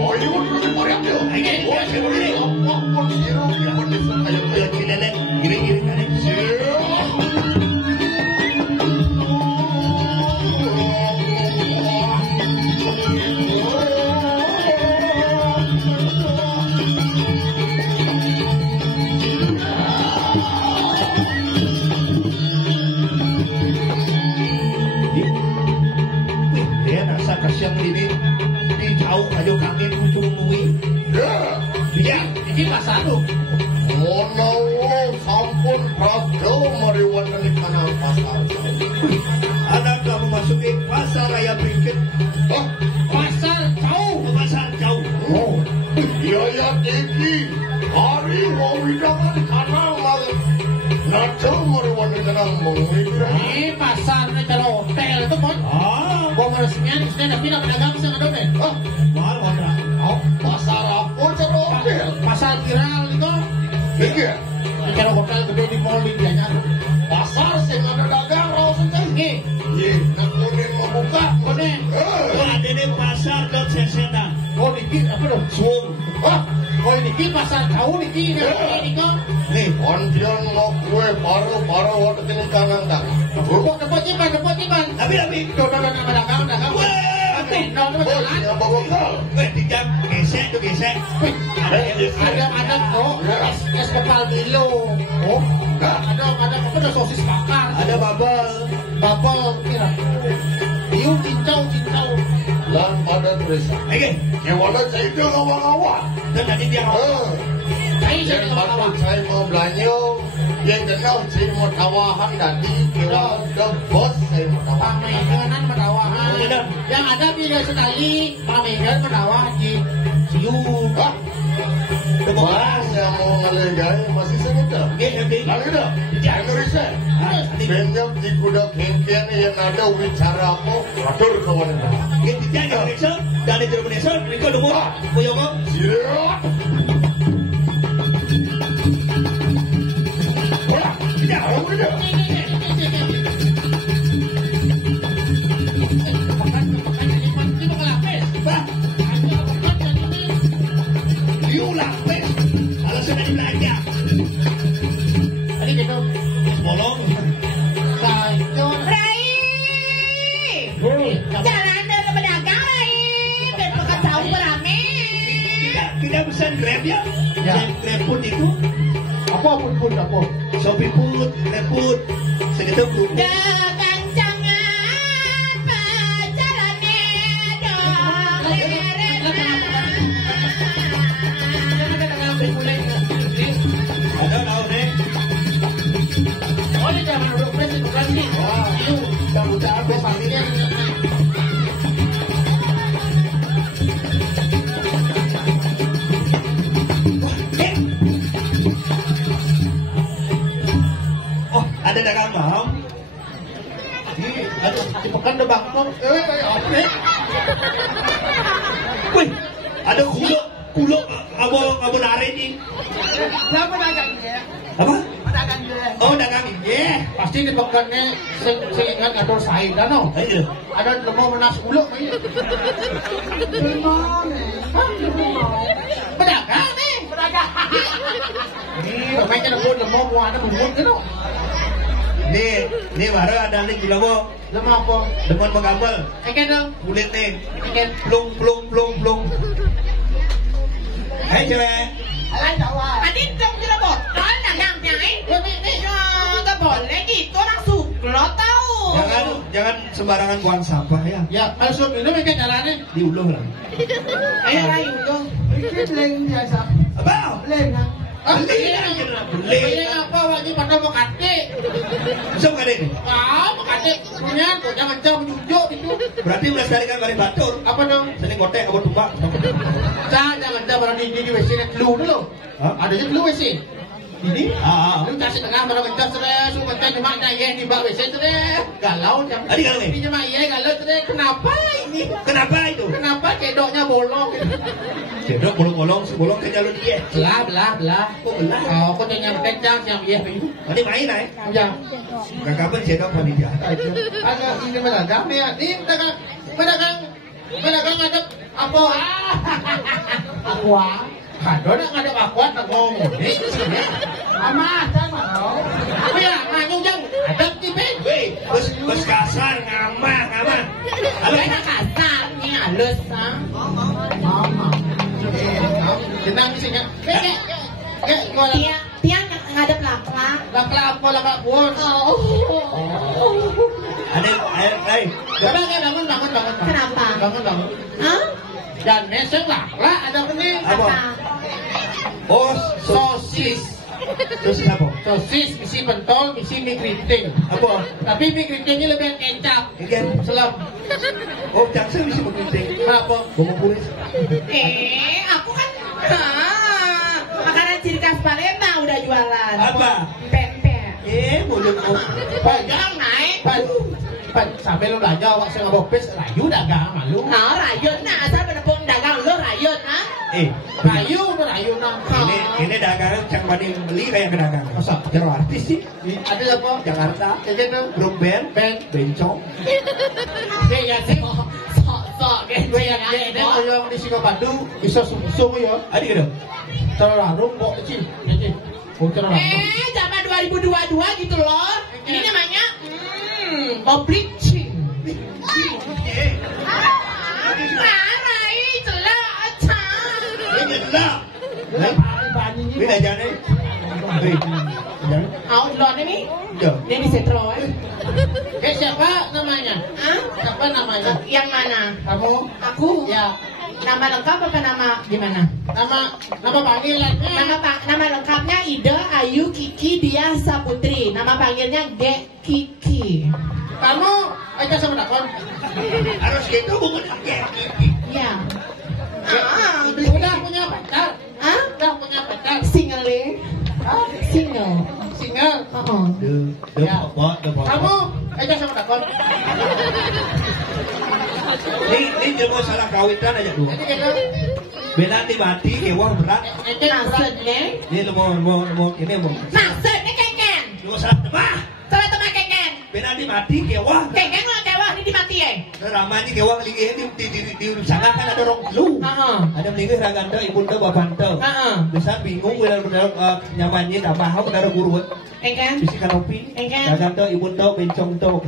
Oh, ini mau dulu parang tuh. Ini, wah, saya boleh. Apa siru yang berdesa kayak cilelek, giring-giring kan? Yang ini di jauh aja kami tungguin. Ya, ini pasar tuh. Oh no, sampun Prabu mariwan dari kanal pasar. Ada kamu masukin pasar raya Bringkit. Oh, pasar jauh, pasar jauh. Oh, iya ya tinggi. Hari mau widangan kanal malam. Nato mariwan dari kanal mengira. Ini pasarnya kalau hotel itu kan? Komersinya istilahnya tapi nak pedagang bisa ngadon deh. Oh, mahal mana? Oh, pasar apa cara hotel? Pasar viral itu. Iya. Cara hotel gede di mall di dianya. Pasar sing ada dagang raos teh. Nggih. Nggih, nak kuning mau buka. Kuning. Oh, ada di pasar dot sesetan. Oh, niki apa dong? Suung. Hah? Oh, niki pasar jauh niki ini kok. Nih, ondian mau kue paru waktu ini kanan dah. Kok dapat iman. Tapi dodonan nama dagang. Yang bawa kal. Tidak gesek. Ada kok. Es kepal Milo. Oh, ada sosis bakar. Ada babel kira. Iu cincau. Dan ada tulisan. Oke, yang mana saya itu ngawang-ngawang. Dan tadi dia ngawang. Saya mau belanja. Yang kenal saya mau tawahan tadi. Kira the bos saya mau tawahan. Pamenganan menawahan. Yang ada bila sekali pamengan menawah di siu. Wah, yang mau ngelegai masih semudah. Lalu dah, jangan riset. Benjam di kuda kengkian yang ada wicara apa atur kawan. Kita jangan riset. Dari Indonesia, mereka dulu. Boyong. Siap. Tidak bisa grab ya? Grab food itu apa pun apa? Shopee food, grab food, segitu pun. Dagang jangan pacarannya dong. Ada tahu deh. Oh, ini jangan duduk pres itu kan nih. Itu yang udah apa pastinya? Ada dagang mahal. Ada cipokan ada bakso. Kayak apa nih? Wih, ada kulo abo lari nih. siapa dagangnya? Apa? Dagangnya. Oh, dagang ini. Pasti di pekannya seingat ngatur Said kan no? Ayo. Ada lemau menas uluk ini. Lemon. Pedagang nih. Pedagang. Ini mainnya lemau mau ada bubur kan no? Nih baru ada nih gila bo. Lemau apa? Demen menggambel. Ikan dong. Kulit nih. Ikan. Plung. Hai cewek. Alah jawab. Tadi dong kita botol dagangnya ini. Nggak boleh gitu orang suklot tahu. Jangan sembarangan buang sampah ya. Ya, kalau suruh minum ikan jalannya. Diuluh lah. Ayo rayu dong. Ini beleng biasa. Apa? Beleng kan? Beli apa wajib pada mau kate? bisa bukan ini? Mau kate punya, jangan jauh menunjuk itu. Berarti udah sekali kan kali batur. Apa dong? Sini kotek, aku tumbak. Jangan jauh di WC nya dulu dulu. Adanya dulu WC. Ini? Lu kasih tengah pada mencet seret, su mencet cuma nanya di bawah WC seret. Galau jam. Adi galau nih? Ini cuma iya galau seret. Kenapa ini? Kenapa itu? Kenapa kedoknya bolong? Kedok bolong-bolong, sebolong ke jalur dia. Belah. Kok belah? Oh, kok yang kencang yang iya itu. Ini main lah. Ya. Gak kapan cedok panitia. Ada ini pedagang nih, ini pedagang Apa? Aqua. Kado nak ngadep aqua tak ngomong. Amah, sama dong. Apa ya? Nganyung jang. Adap tipe. Weh, bos kasar ngamah. Alay na kasar ni halus ha. Mama. Tenang sini. Tiang ngadep laklak. Laklak pun. Ada, Bangun. Kenapa? Bangun. Hah? Dan besok laklak ada ini. Apa? Oh, Sosis. Sosis apa? Sosis, misi pentol, misi mie keriting. Apa? Tapi mie keritingnya lebih kecap. Ikan. Selam. Oh, jaksa bisa begitu. Apa? Bumbu kulis. Aku kan makanan ciri khas Palembang udah jualan. Apa? Pempek. Mulut Jangan naik. Pan, sampai lu belajar awak saya ngabopes rayu dagang malu. Nah, rayun nah asal penepung dagang lu rayun ha. Rayu nah. Ini dagangan yang paling beli kayak pedagang. Masa? Jero artis sih. Ada apa? Jakarta. Kayak Grup band. Bencong. Ya sih. Sok gitu ya. Dia yang di Singapura bisa sungsung ya. Ada gitu. Terlarung kok kecil. Terlarung. Zaman 2022 gitu loh. Ini namanya bleaching. Rai celak acang. Ini celak. Ini jane. Outlaw ini? Ya. Ini setro Siapa namanya? Siapa namanya? Yang mana? Kamu? Aku? Ya. Nama lengkap apa nama gimana? Nama panggilannya? Nama lengkapnya Ida Ayu Kiki Dia Saputri. Nama panggilnya Ge Kiki. Kamu aja sama Dakon? Harus gitu bukan Ge Kiki. Ya. Udah punya pacar? Udah punya pacar? Single. Single. Ya. Kamu aja sama Dakon? Ini jelma salah kawitan aja tuh. Beda mati kewah berat. Maksudnya? Ini lu mau ini mau. Maksudnya kengken. Lu salah temah. Salah temah kengken. Beda mati kewah. Kengken lo kewah ini dimatiin. Ramanya kewah lagi di sana kan ada orang lu. Ada melingkih raganda ibunda bapanta. Bisa bingung benar-benar nyamannya tak paham benar guru. Engken. Bisi kanopi. Raganda ibunda bencong to.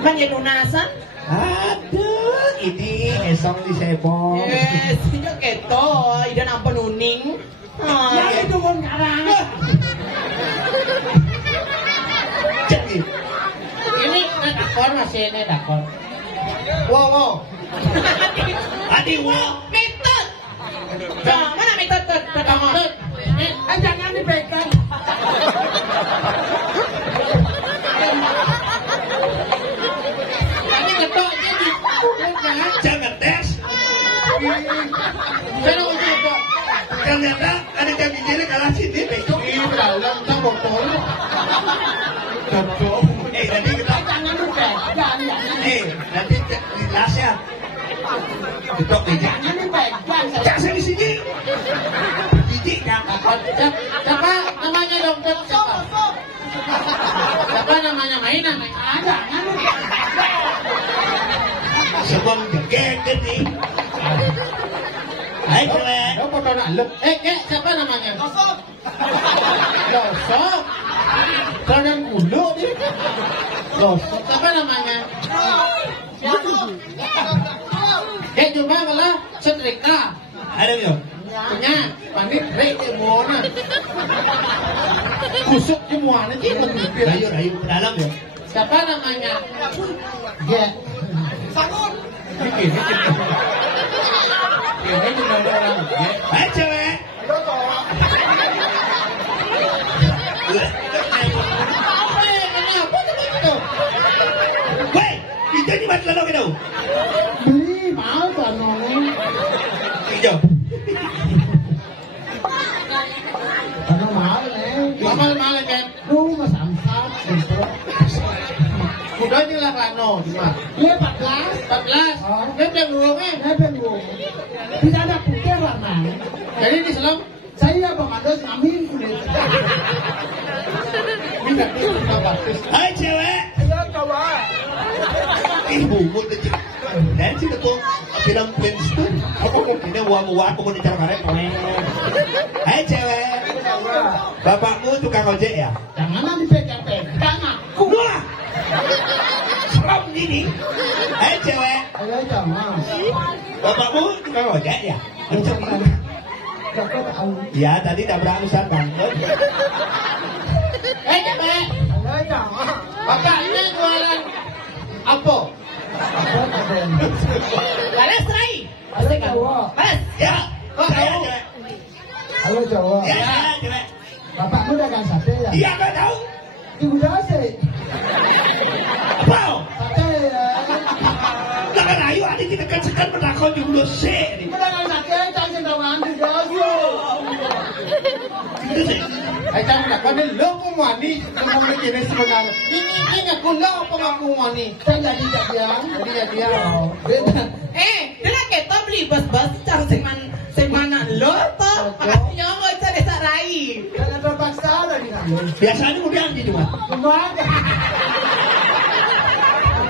Bang ya lunasan? Aduh, ini esong di sepong. Sejak keto, ida nampak nuning. Ya itu pun karang. Jadi, ini Dakon masih ini Dakon. Wow. Adi wow. Metode. Mana metode? Jangan dipegang. Jangan tes. Ternyata ada yang begini kalah sini besok. Dalam tak botol. Nanti kita Jangan dipegang. nanti jelas ya. Tutup meja. Jangan dipegang. Jangan di sini. Jijik kan? Siapa namanya dong? Siapa namanya mainan? Ada. Sebelum geget nih. Hai cewek. Lo foto nak lu. Siapa namanya? Gosok. Kalian kulo nih. Gosok. Siapa namanya? Cuma malah setrika. Ada yuk. Punya pandit rek semua. Kusuk semua nanti. Rayu ke dalam ya. Siapa namanya? Ya. Bikin. Ini cuma orang. Hai cewek. Kenapa begitu? Woi, itu di mana lo gitu? Beli mau kan Hijau. Ano mahal mahal kan? Mas samsat gitu. Udah jelas Rano, di mana? Iya 14. Dia penggulungnya. Tidak ada putih Rana. Jadi di Selam saya Bang ngambil kulit. Minta kita bagus. Hai cewek. Iya coba. Ibu mau dan sih tuh. film Flintstone. Aku ini uang-uang aku di cara karek. Hai cewek. Bapakmu tukang ojek ya? Jangan dipegang-pegang aku. Wah. Seram ini. Hai cewek. Ayo jangan. Bapakmu tukang ojek ya? Jangan. Kakak tahu. Ya tadi tabrak Nusa Bangun. Cewek. Ayo jangan. Bapaknya jualan apa? Balas Rai. Halo Jawa. Balas. Ya. Kok Saya tahu? cewek. Halo Jawa. Ya saya cewek. Bapakmu dagang sate ya? Iya kau tahu? Di Budase. Apa? Sate ya. Jangan ayo ada kita kan menakon di Budo C. Dagang sate jangan dagang di Jawa. Jangan nak kau ni lo pun mani, kamu mungkin ni sebenarnya. Ini aku lo apa aku mani? Saya jadi dia. Dia kita beli bus-bus cang sing mana lo to. Makanya mau cari sak Rai. Jangan terpaksa lah di sana. Biasanya udah gitu mah. Kemana?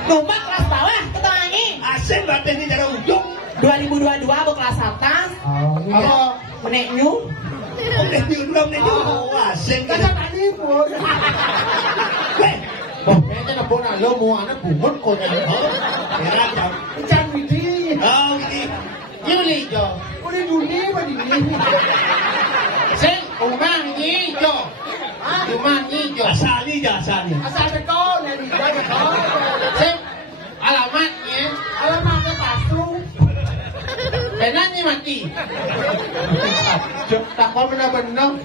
Rumah kelas bawah ketangi. Asen batin di cara ujung. 2022 bu kelas atas. Apa? Meneknyu. Udah diundang nih tuh. Asen Kita kan. tadi pun. Weh. Pokoknya nak pun lo mau anak bungut kau ni. Ya kan. Jangan bidi. Oh ini. Dia boleh jo. Boleh dunia apa di ni? Sen, rumah ni jo. Rumah ni jo. Asal ni je asal ni. Asal tekau ni jo. Sen, alamatnya, alamatnya pasu. Benarnya mati. Tak kau benar-benar.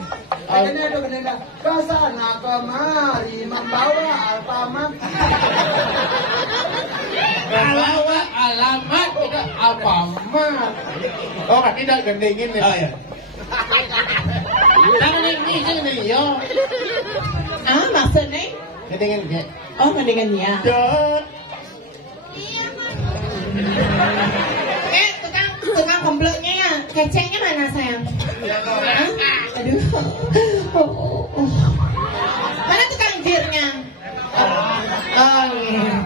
Benar. Kesana kemari membawa alfamart. Membawa alamat tidak alfamart. Oh, tidak gendingin ni. Oh ya. Jangan ni yo. Maksudnya? Gendingin ke? Oh, mendingan ya. Dot. Tukang komplotnya ya. Kecengnya mana sayang? Aduh. Mana tukang jirnya? Oh, iya.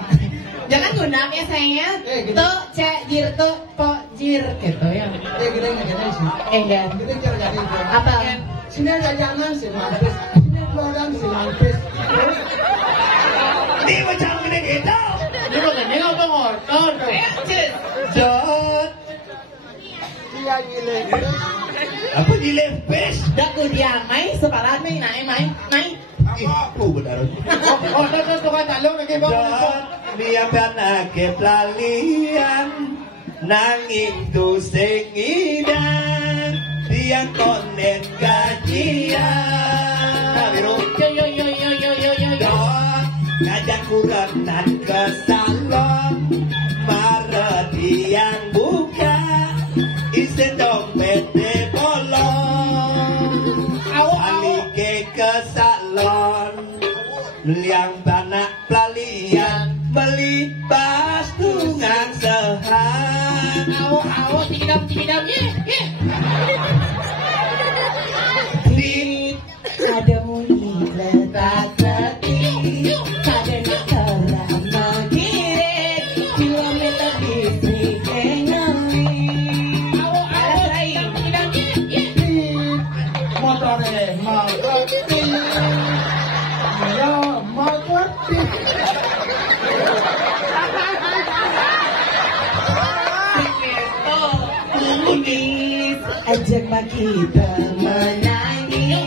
Jangan gundam ya sayangnya. Tuh, cek jir tuh, kok jir gitu ya. Gede sih. Enggak. Gede jadi. Apa? Sini ada jangan sih mampus. Sini keluaran sih mampus. Ini macam gede gitu. Ini bukan ini apa ngortor tuh? Dot. Iya gile. Apa di lepes? Dak dia mai separat mai naik. Itu benar. Oh, tuh kan talong lagi bang. Dot. Dia pernah ke pelalian. Nanging tu sing idan. Dia konen gajian. Yo. Dot. Ngajak kurenan ke salon. Maret yang buka. Isi dompet bolong. Balik ke salon. Yang banyak pelalian. Beli pastungan sehat. Awo tingidam ye. Dit. Ada muli letak tepi. Ada nak terang mengirit. Kilometer bisrik engali. Alas Rai. Tingidam ye. Motornya mengerti. Ya mengerti. Ajak kita menyanyi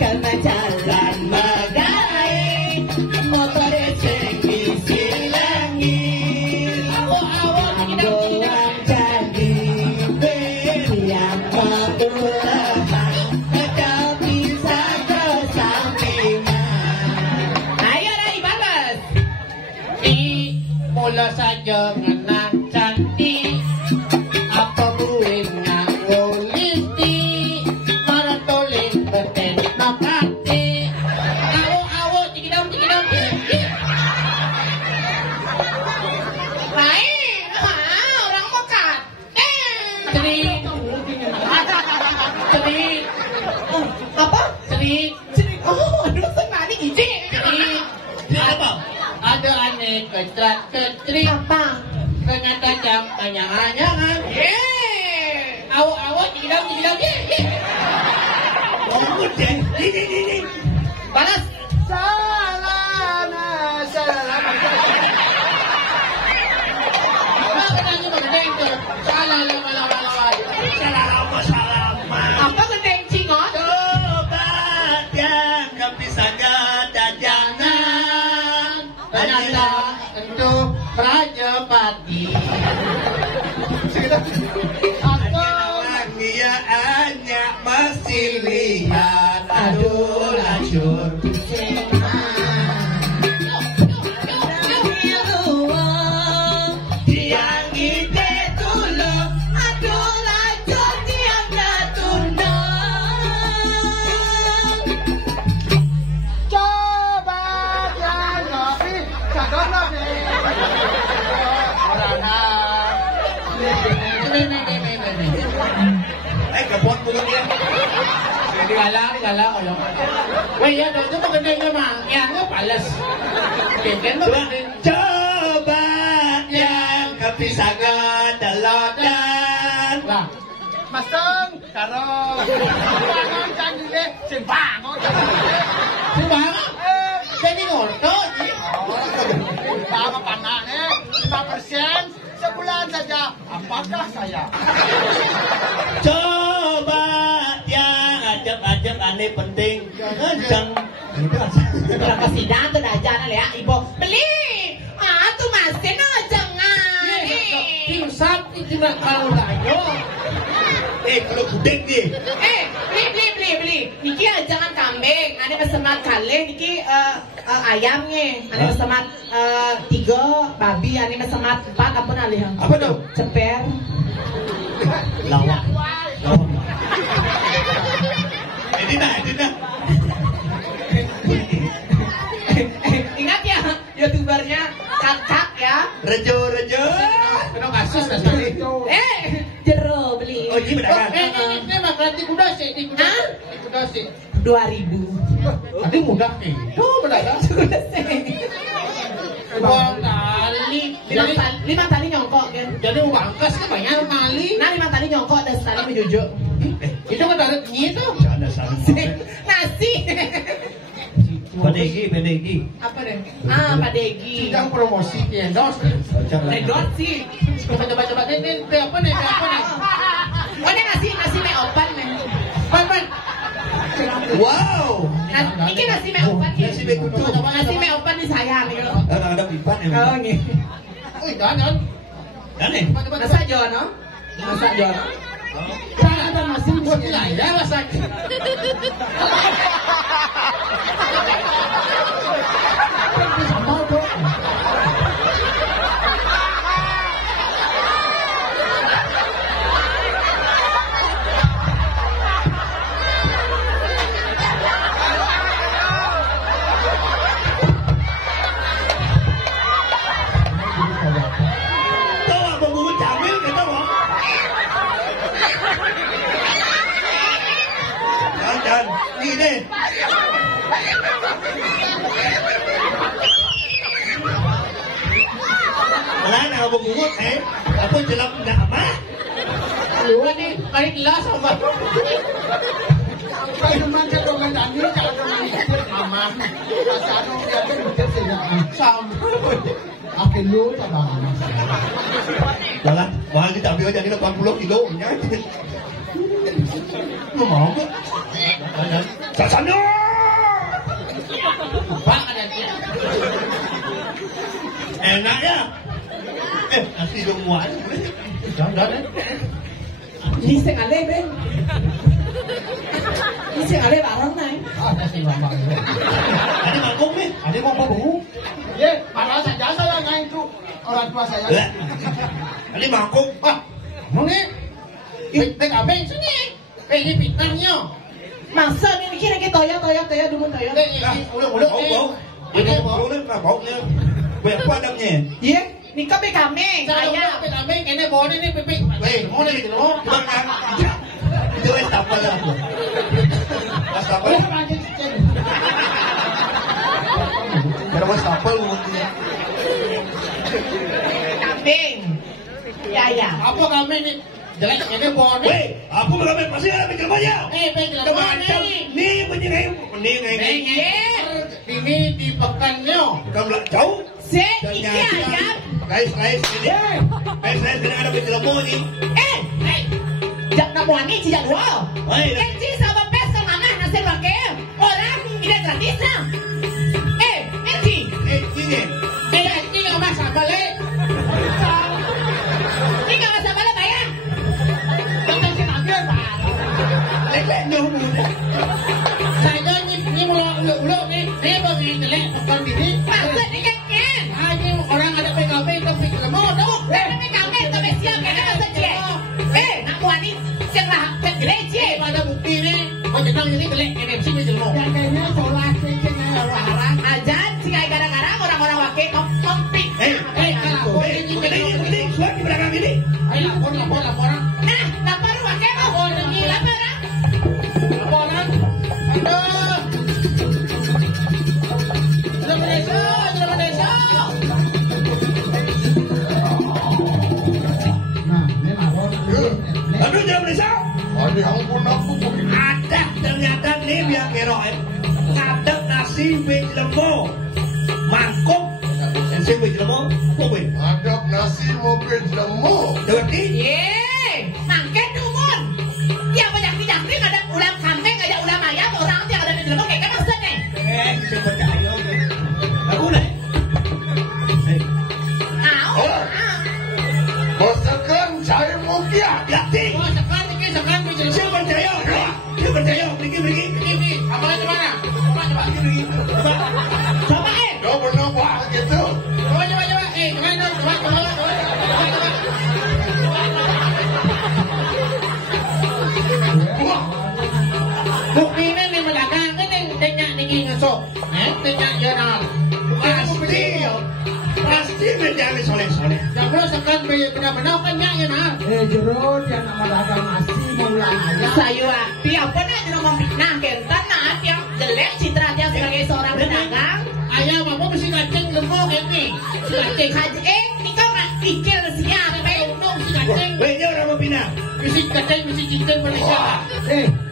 karena jalan megai motor tinggi silangit awang jadi yang berlepas tak bisa kesampingan. Ayo Rai balas. Mula saja ngenang cantik. Apa buin nganggo lipstick. Maratoling beten makati. Awo tingidam. Rai, orang mokat. Cerit. Apa? Cerit. Oh, aduh senang nih Ici. Apa? Ada aneh kecrat. Apa? Tengah tajam anyangan. Awak tidak. Oh, ini. Balas. Salam. Apa gendeng cingot? Coba yang kepisahnya dajangan. Ternyata itu Prajapati. Dia hanya masih lihat. Aduh, lacur. Kebot mulutnya. Digala oyong. Weh ya, itu mah gede mah. Yang pales. Bikin mah gede. Coba yang kepisahan dalodan. Lah. Mas Teng, karo. Bangun canggih deh, bangun. Jadi ngorto. Bangun panahnya 5%. Sebulan saja, apakah saya? Coba yang ajak aneh penting. Kenceng. Kalau kesidan tuh dah jalan ya, ibu beli. Tuh masih no jangan. Timsat itu nak kalau layo. Kalau gudeg dia. Beli. Niki jangan kambing. Ane pesemat kaleng. Niki ayamnya. Ane pesemat 3 babi. Ane pesemat 4. Apa nalih? Apa tuh? Ceper. Lawak. Ini nah. Ingat ya, youtubernya kakak ya. Rejo. Kena kasus dah sekali. Jero beli. Oh ini benar. Ini mah berarti kuda sih. Di kuda sih. 2000. Tadi mudah nih. Oh benar. Sudah sih. 2 kali. 5 tali nyongkok kan. Jadi uang kas kan banyak kali. Nah 5 tali nyongkok dan sekali menjujuk. Itu kan dari itu. Ada salah. Nasi. Padegi. Apa deh? Pak Degi. Sedang promosi endorse. Endorse sih. Coba ini apa nih? Oh ini nasi me open nih. Pan. Wow. Ini nasi me open ya. Nasi me kutu. Nasi me open nih saya nih. Ada pipan ya. Oh nih. Jangan. Aneh. Nasa Jono. Ada masih buat ya masak. Bungut aku jelek enggak apa? Lu nih kali gelas apa? Kayak macam orang tadi kalau mama pasano dia kan udah tidak sama. Aku lu tak bang. Jalan, mahal kita ambil aja ini 80 kilo nya. Lu mau enggak? Sasano. Pak ada enak ya? Nasi lemuan. Jangan Ini sing ale ben. Ini sing ale barang naik. Ada sih mama. Ada mangkok nih. Ada mau babu. Ye, malah saja saya nggak itu orang tua saya. Ada mangkok. Mau nih? PKB sini. Ini pitangnya. Masa ini kira kita toyo dulu toyo. Udah. Ini bau nih, baunya. Banyak padamnya. Iya. Nika be kambing, ayam. Kambing, ini boleh nih pipik. Weh, mau nih gitu loh. Itu es tapal aku. Es tapal. Kalau es tapal mungkin. Kambing. Ya. ayam. Apa kami ini? Jelek ini bon. Weh, apa kami pasti ada pikir banyak. Pikir banyak nih menyengai, ini di pekannya. Kamu jauh? Iki ayam. Guys, ini ada pikir lemo ni. Jangan buani cijak dua. Kecil sama pesta mama nasi pakai orang ini gratis lah. Nanti. Ini. Ini nggak masak balik. Ini nggak masak balik bayar. Kita sih ambil pak. Lek Saya ini mulu nih. Dia bagi jelek bukan ini. Maksud ini kan? Ini orang ada PKB tapi lemo tuh. Ada PKB tapi siap kan masa jelek. Nak buani siap lah jelek. Pada bukti ini. Kau jenang ini jelek. Ini sih jelek. Dan kayaknya sholat kayaknya orang ajan sih kayak kadang-kadang orang-orang wakil kompik. Ini suami beragam ini. Ayo laporan. Nah, laporan wakil mau. Laporan. Aduh. Sudah berdesa. Nah, ini lapor. Aduh, jangan berisau. Aduh, ampun aku. Ada ternyata nih biang kerok. Ngadep nasi bej lemo. Mangkok. Nasi bej lemo. Apa bej? Adab nasi mau bej lemo. Jadi? Mangket umur. Yang banyak-banyak ada ulam kambing, ada ulam ayam, orang yang ada di dalam kayak maksudnya. Saya percaya. Aku nih. Masakan saya mau kiat. Yati. Sekarang bej Saya percaya. Pergi. Ini, apalagi mana? Coba. Coba Kau benar buat gitu. Coba. Coba. Bukti ini melagang ini tanya nih ngesok. Tanya jenal. Pasti menjadi soleh-soleh. Yang lo sekarang benar-benar tanya jenal. Jero dia nama dagang nasi mulang ayam. Sayu api apa nak jangan memfitnah kentan nak yang jelek citra dia sebagai seorang pedagang. Ayam apa mesti kacang lembu ini. Kacang haji ni kau nak pikir siap Mesti kacang. Banyak orang mau pindah. Mesti kacang mesti cincin Malaysia.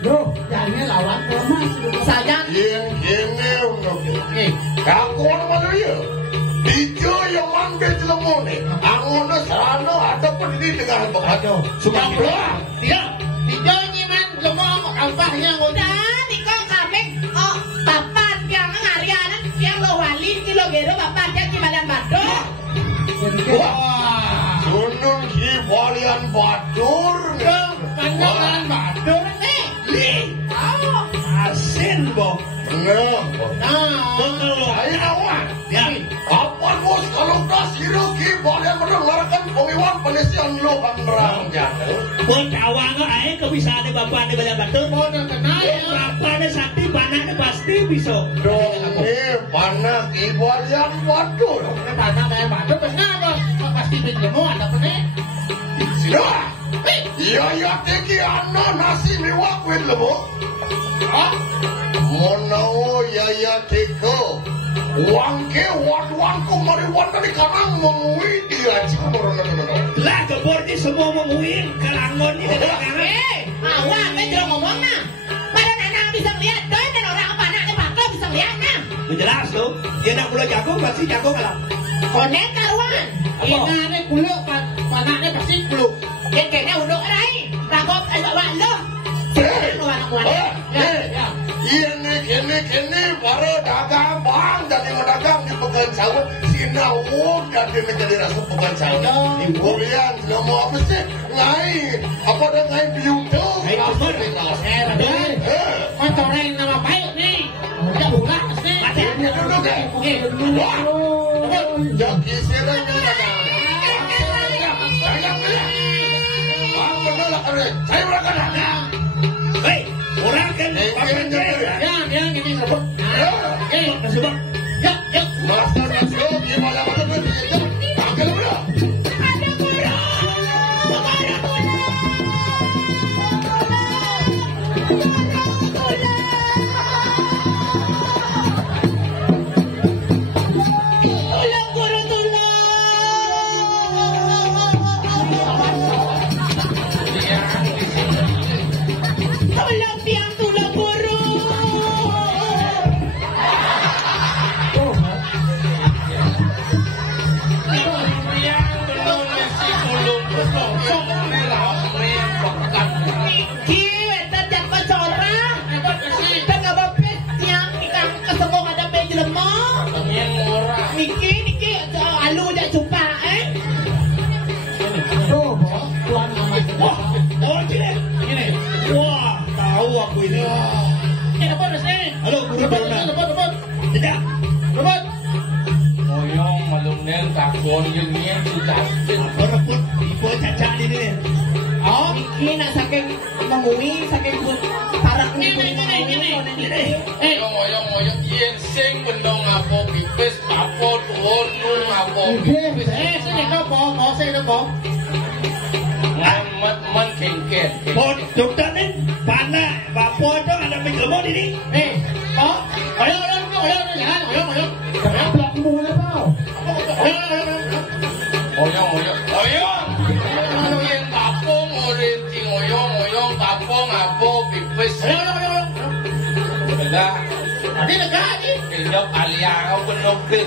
Bro, jangan lawan kemas. saja. Ini aku orang Malaysia. Hijau yang mandai jelemu ni. Angono serano ada pendiri dengan berkado. Sudah belah. Tidak. Hijau ni man jelemu albahnya ngoda. Di kau kambing. Oh, papan yang ngarianan yang lo wali di lo gero papan yang di badan batu. Wah. Gunung si walian batur. Panjangan batur ni. Oh, Asin boh. Saya awak. Ya. Apa bos kalau dah siruki boleh mendengarkan pengumuman penesian lohan berang jatuh. Buat awang ae kebisaan bapak ni banyak batu. Mau nak kenal ya? Bapak ni sakti panak ni pasti bisa. Dong ni panak ibalian batur. Panak main batur benar bos. Pasti berjemu ada pene. Sudah. Ya tinggi anak nasi mewah kuih lemu. Ah. Monao ya teko. Wangke wan kumariwan dari kanang mengui dia cimur nono. Lah kebor ni semua menguin kalangon ni dalam kanang. awak kan jangan ngomong nah. Pada anak bisa lihat doy dan orang apa anaknya bakal bisa lihat nah. Jelas tu. Dia nak pulau jagung pasti jagung kalah. Konek karuan. Inane kuluk panaknya pasti kuluk. Yang kayaknya uduk rai. Ragop bawa lo. Ini para dagang bang dari mendagang di pekan sawit sinau dan menjadi rasa pekan sawit. Kemudian nama apa sih? Ngai apa dah ngai biuto? Ngai kumur. Macam orang nama baik ni. Tidak bulat sih. Duduk deh. Wah, jadi serang dagang. Saya berangkat dagang. Hei, orang kan pakai jaya. Yang ini sebut. Sebab. Ya. Masuk. Gimana masuk ke sini? Pakai dulu. Ada gula. Tolong guru tolong. Ini nak saking mengui, saking parah ini. Ngoyong yen sing bendong apa pipis apa turun apa pipis. Sini apa? Mau sini apa? Man kengken. Bon, dokter ni mana bapa tu ada pengelomon ini? Có. Oyong. Blok mulu tau. Oyong. Yen tapong orienting oyong tapong apa pipis. Dah. Tadi dekat ni. Hidup alia kau penuh bil.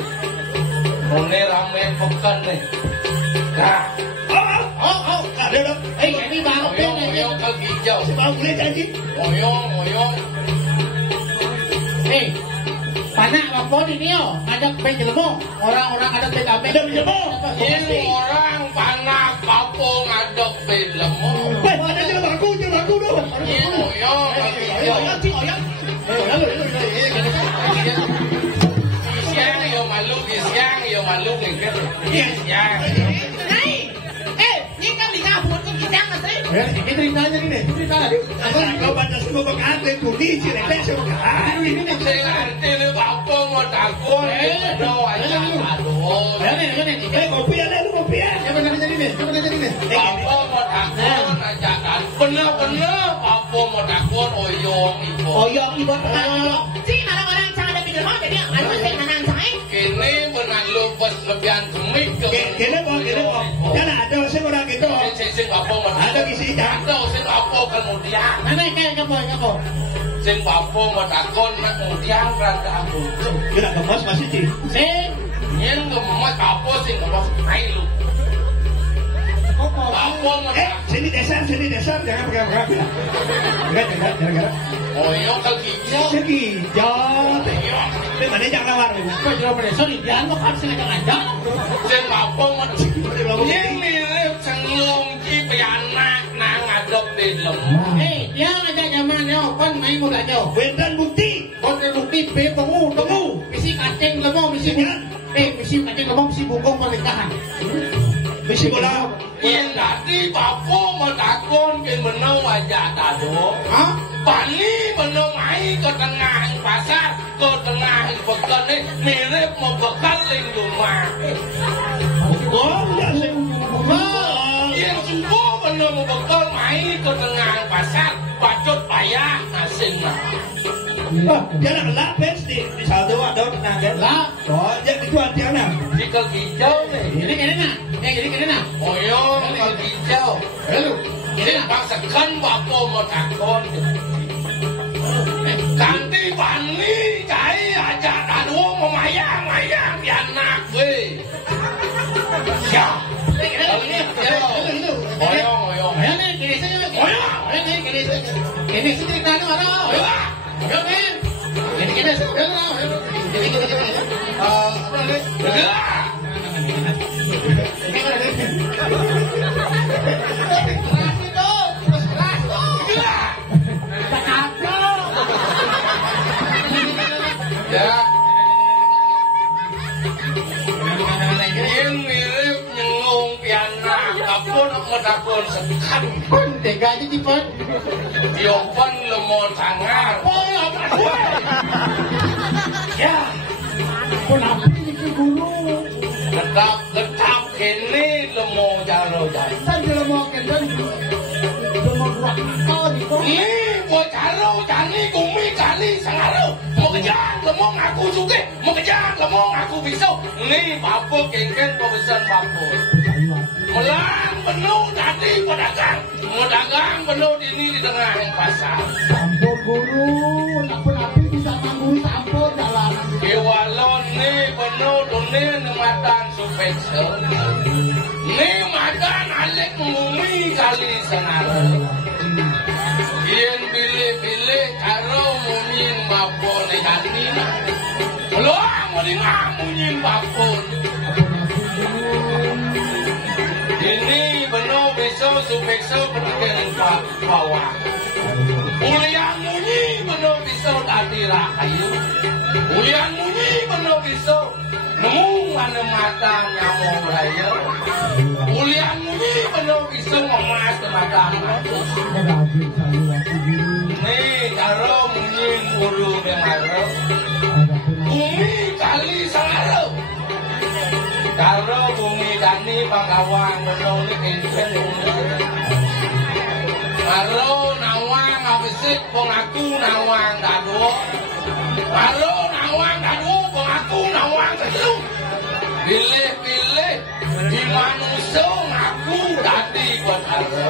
Mone ramen pekan ni. Dah. Oh, ada dah. Ini baru Oyong kau hijau. Sebab boleh janji. Oyong. Panak apa ni ni oh? Ada penjelmo. Orang-orang ada PKB. Ada penjelmo. Ini orang panak kapung ada film. Ada jalan aku tu. Oyong kau hijau. Siang yo malu ni kan. Siang. Ni kan lihat buat tu kita nak sih. Ini ceritanya ni. Kau baca semua berkata tu ni cerita semua. Ini ni. Saya arti ni bapa mau takut. Doa aja. Aduh. Kopi ada lu kopi ya. Siapa nak jadi ni? Bapa mau takut aja. Benar bapa mau takut oyong ibu. Oyong ibu tenang. Si orang-orang yang ada video jadi ada yang tenang saya. Kini benar lupa lebihan kemik. Kena kok. Jangan ada orang gitu. Sing bapa mau Ada kisi dah. ada sing bapa kemudian. Mana kayak kamu? Sing bapa mau takut kemudian rada aku. Kena kemas masih ci. Sing. Yen gemas bapa sing gemas ailu. Bapa mau Sini dasar jangan pegang. Jangan. oyong kaki hijau. Segi. Jangan. Ini mana jangan lawar. Kau jual pada sorry. Dia anu kan sini jangan. Sing bapa mau yen mirip cenglong ki pianak nang ngadep di lemah. Dia ngajak zaman yo, kon main muda yo. Wendan bukti. Kon terbukti temu. Misi kacing lemong, misi kacing lemong, misi bungkung pernikahan. Misi bola. Yen dadi bapa mau takon ken meneng wajah tado. Hah? Bani meneng ai ke tengah pasar, ke tengah pekan ni mirip mau bekal ling rumah. Oh, ya sih. Yen subuh meneng mau bekal mai ke tengah pasar, patut payah asin lah. Dia nak lapis di saldo ada tenang kan? Lah. Oh, jadi itu dia nak. Jika hijau ni. Ini nak. Oyong kaki hijau. Ini paksakan bapa mau takon. Ganti bani cai aja aduh memayang pianak we. Ya. Oyong. Ini sedikit nanu ada. Mirip nyelung pianak kapun medakun sekan. Pun tega aja cipon. Diopan lemon sangar. Ya. Pun apa ini guru? Letap kini lemon jaro. Sambil mau kendon. Lemong ruak kau di kau. Ini buat jaro jani gumi kali sangaru. Mau kejar lemong aku suka. Mau kejar lemong aku bisa. Ini bapa kengken pesan bapa. Melang penuh tadi pedagang. Pedagang penuh ini di tengah pasar. Sampur guru. Apa-apa bisa mengguru sampur dalam. Kewalon ni penuh dunia nematan supekso. Ni makan alik bumi kali sangaru. Yen bilik-bilik karo munyin bapun ni kanina. Peluang meninggal munyin bapun. Ini penuh besok supekso pengen bawa. Ulian munyi bener bisa tadi rahayu. Ulian munyi bener bisa nemu mana mata nyamuk raya. Ulian munyi bener bisa ngemas mata matu. Nih karo munyi bulu demaro. Bumi kali sangaro. Karo bumi dani pangawang menong ni kencan karo nawang abisik pong aku nawang dado. Karo nawang dado pong aku nawang dado. Pilih-pilih di manusia aku tadi buat karo.